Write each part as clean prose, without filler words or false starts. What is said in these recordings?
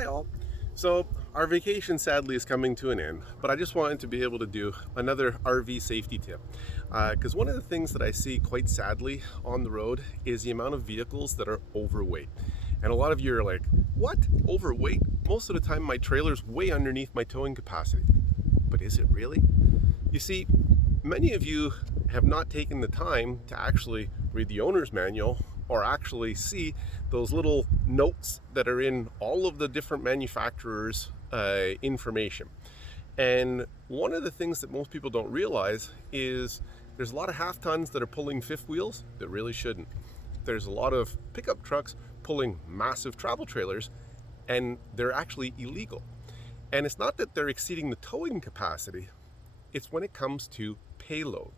Hi all. So our vacation sadly is coming to an end, but I just wanted to be able to do another RV safety tip. Because one of the things that I see quite sadly on the road is the amount of vehicles that are overweight. And a lot of you are like, what? Overweight? Most of the time my trailer's way underneath my towing capacity. But is it really? You see, many of you have not taken the time to actually read the owner's manual or actually see those little notes that are in all of the different manufacturers' information. And one of the things that most people don't realize is there's a lot of half tons that are pulling fifth wheels that really shouldn't. There's a lot of pickup trucks pulling massive travel trailers and they're actually illegal. And it's not that they're exceeding the towing capacity, it's when it comes to payload.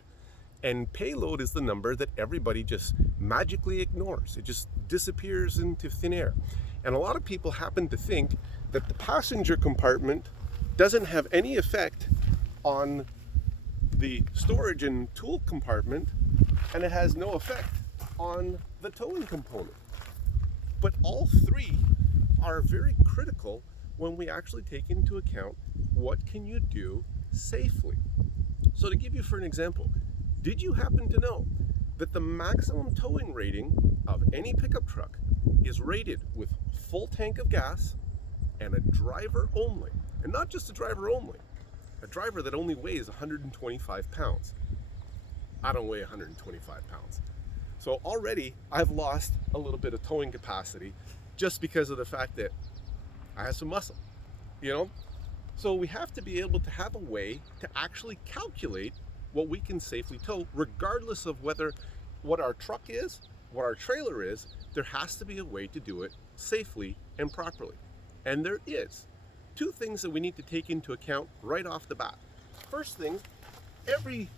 And payload is the number that everybody just magically ignores. It just disappears into thin air. And a lot of people happen to think that the passenger compartment doesn't have any effect on the storage and tool compartment, and it has no effect on the towing component. But all three are very critical when we actually take into account what can you do safely. So to give you for an example, did you happen to know that the maximum towing rating of any pickup truck is rated with full tank of gas and a driver only? And not just a driver only, a driver that only weighs 125 pounds. I don't weigh 125 pounds. So already I've lost a little bit of towing capacity just because of the fact that I have some muscle, you know? So we have to be able to have a way to actually calculate what we can safely tow, regardless of what our truck is, what our trailer is. There has to be a way to do it safely and properly. And there is. Two things that we need to take into account right off the bat. First thing, every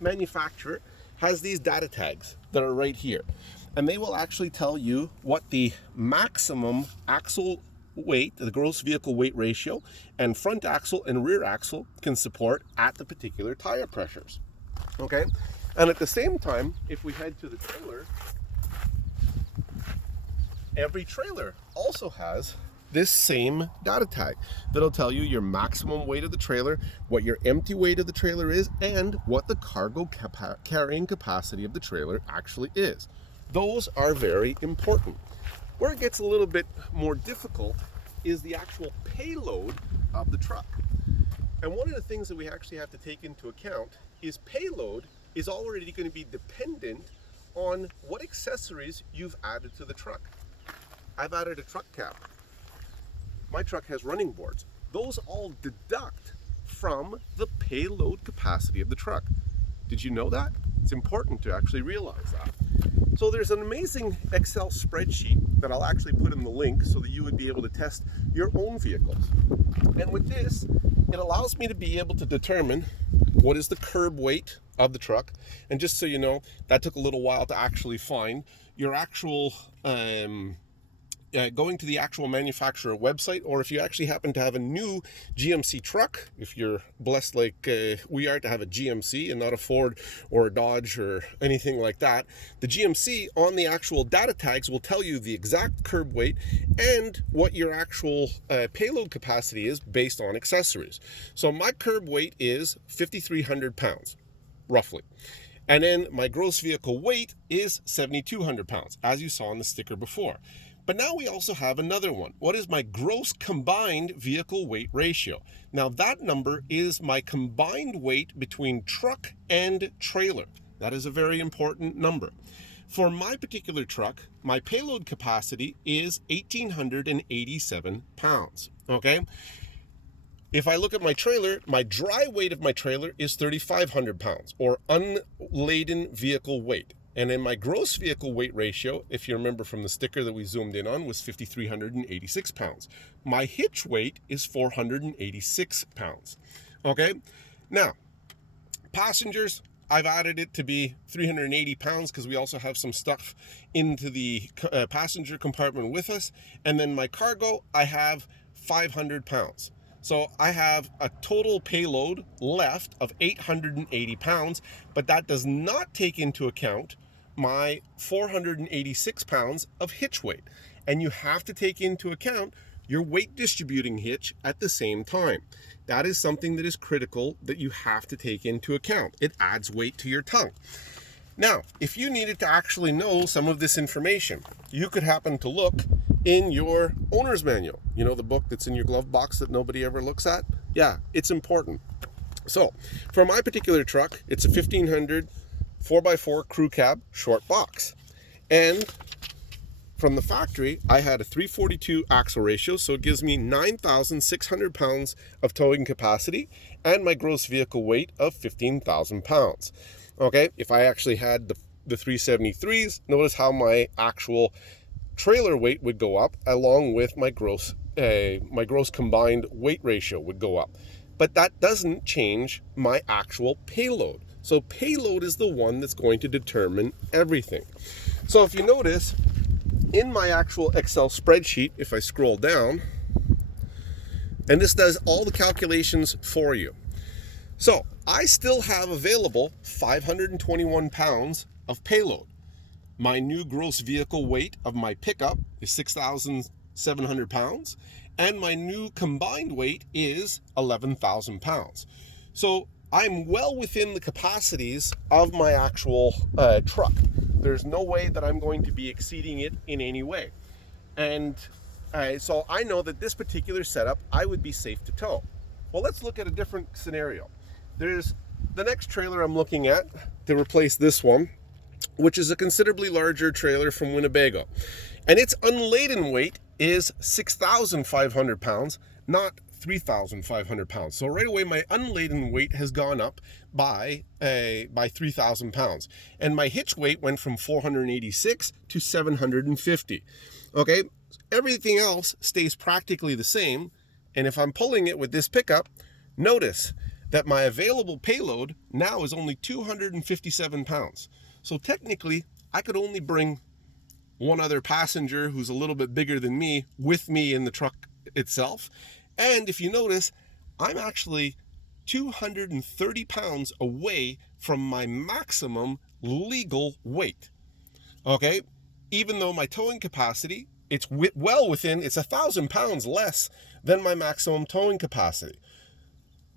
manufacturer has these data tags that are right here. And they will actually tell you what the maximum axle weight, the gross vehicle weight ratio, and front axle and rear axle can support at the particular tire pressures. Okay? And at the same time, if we head to the trailer, every trailer also has this same data tag that'll tell you your maximum weight of the trailer, what your empty weight of the trailer is, and what the cargo carrying capacity of the trailer actually is. Those are very important. Where it gets a little bit more difficult is the actual payload of the truck. And one of the things that we actually have to take into account is payload is already going to be dependent on what accessories you've added to the truck. I've added a truck cab. My truck has running boards. Those all deduct from the payload capacity of the truck. Did you know that? It's important to actually realize that. So there's an amazing Excel spreadsheet that I'll actually put in the link so that you would be able to test your own vehicles. And with this, it allows me to be able to determine what is the curb weight of the truck. And just so you know, that took a little while to actually find your actual going to the actual manufacturer website, or if you actually happen to have a new GMC truck, if you're blessed like we are to have a GMC and not a Ford or a Dodge or anything like that, the GMC on the actual data tags will tell you the exact curb weight and what your actual payload capacity is based on accessories. So my curb weight is 5,300 pounds, roughly. And then my gross vehicle weight is 7,200 pounds, as you saw on the sticker before. But now we also have another one. What is my gross combined vehicle weight ratio? Now that number is my combined weight between truck and trailer. That is a very important number. For my particular truck, my payload capacity is 1,887 pounds, okay? If I look at my trailer, my dry weight of my trailer is 3,500 pounds, or unladen vehicle weight. And then my gross vehicle weight ratio, if you remember from the sticker that we zoomed in on, was 5,386 pounds. My hitch weight is 486 pounds. Okay? Now, passengers, I've added it to be 380 pounds because we also have some stuff into the passenger compartment with us. And then my cargo, I have 500 pounds. So I have a total payload left of 880 pounds, but that does not take into account my 486 pounds of hitch weight. And you have to take into account your weight distributing hitch at the same time. That is something that is critical that you have to take into account. It adds weight to your tongue. Now, if you needed to actually know some of this information, you could happen to look in your owner's manual. You know, the book that's in your glove box that nobody ever looks at? Yeah, it's important. So, for my particular truck, it's a 1500 4x4 crew cab short box. And from the factory, I had a 342 axle ratio, so it gives me 9,600 pounds of towing capacity and my gross vehicle weight of 15,000 pounds. Okay, if I actually had the 373s, notice how my actual trailer weight would go up along with my gross combined weight ratio would go up. But that doesn't change my actual payload. So payload is the one that's going to determine everything. So if you notice, in my actual Excel spreadsheet, if I scroll down, and this does all the calculations for you. So I still have available 521 pounds of payload. My new gross vehicle weight of my pickup is 6,700 pounds, and my new combined weight is 11,000 pounds. So I'm well within the capacities of my actual truck. There's no way that I'm going to be exceeding it in any way. And so I know that this particular setup, I would be safe to tow. Well, let's look at a different scenario. There's the next trailer I'm looking at to replace this one, which is a considerably larger trailer from Winnebago. And its unladen weight is 6,500 pounds, not 3,500 pounds. So right away, my unladen weight has gone up by 3,000 pounds. And my hitch weight went from 486 to 750. Okay, everything else stays practically the same. And if I'm pulling it with this pickup, notice that my available payload now is only 257 pounds. So technically, I could only bring one other passenger who's a little bit bigger than me with me in the truck itself. And if you notice, I'm actually 230 pounds away from my maximum legal weight. Okay, even though my towing capacity, it's well within, it's 1,000 pounds less than my maximum towing capacity.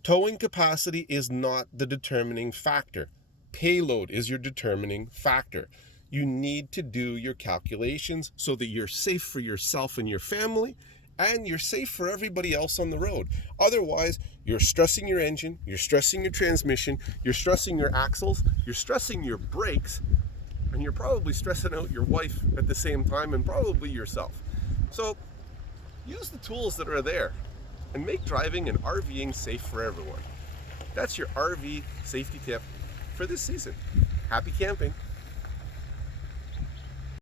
Towing capacity is not the determining factor. Payload is your determining factor. You need to do your calculations so that you're safe for yourself and your family, and you're safe for everybody else on the road. Otherwise, you're stressing your engine, you're stressing your transmission, you're stressing your axles, you're stressing your brakes, and you're probably stressing out your wife at the same time, and probably yourself. So use the tools that are there and make driving and RVing safe for everyone. That's your RV safety tip for this season. Happy camping.